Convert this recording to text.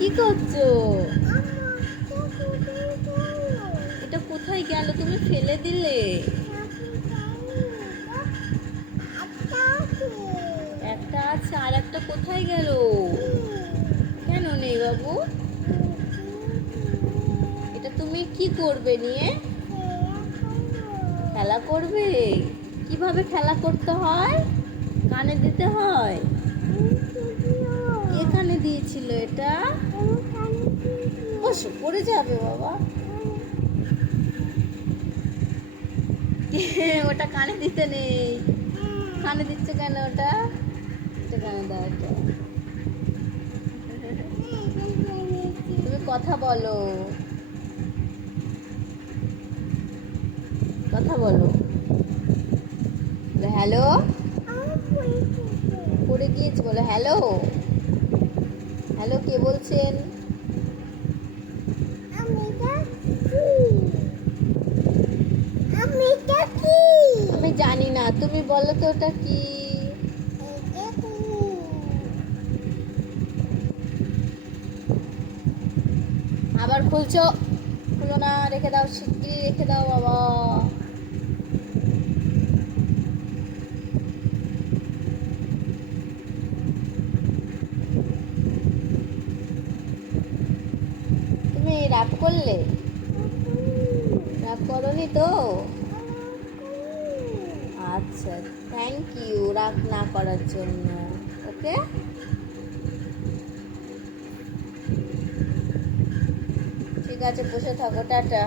কি করছ? এটা কোথায় গেল? তুমি ফেলে দিলে। একটা আছে আর একটা কোথায় গেল? কেন নেই বাবু? এটা তুমি কি করবে নিয়ে? খেলা করবে? কীভাবে খেলা করতে হয়? কানে দিতে হয়? দিয়েছিল এটা? বসো, পড়ে যাবে বাবা। ওটা কানে দিতে নেই। কানে দিচ্ছে কেন ওটা? এটা কানে দাও তুমি কথা বলো। কথা বলো, হ্যালো? পড়ে গিয়েছে, বলো, হ্যালো? হ্যালো কে বলছেন? আমি জানি না তুমি বলো তো ওটা কি? আবার খুলছো? খুলো না রেখে দাও শিগগিরই রেখে দাও বাবা তুমি রাগ করলে? রাগ করনি তো? আচ্ছা থ্যাংক ইউ রাগ না করার জন্য। ওকে ঠিক আছে, বসে থাকো, টাটা।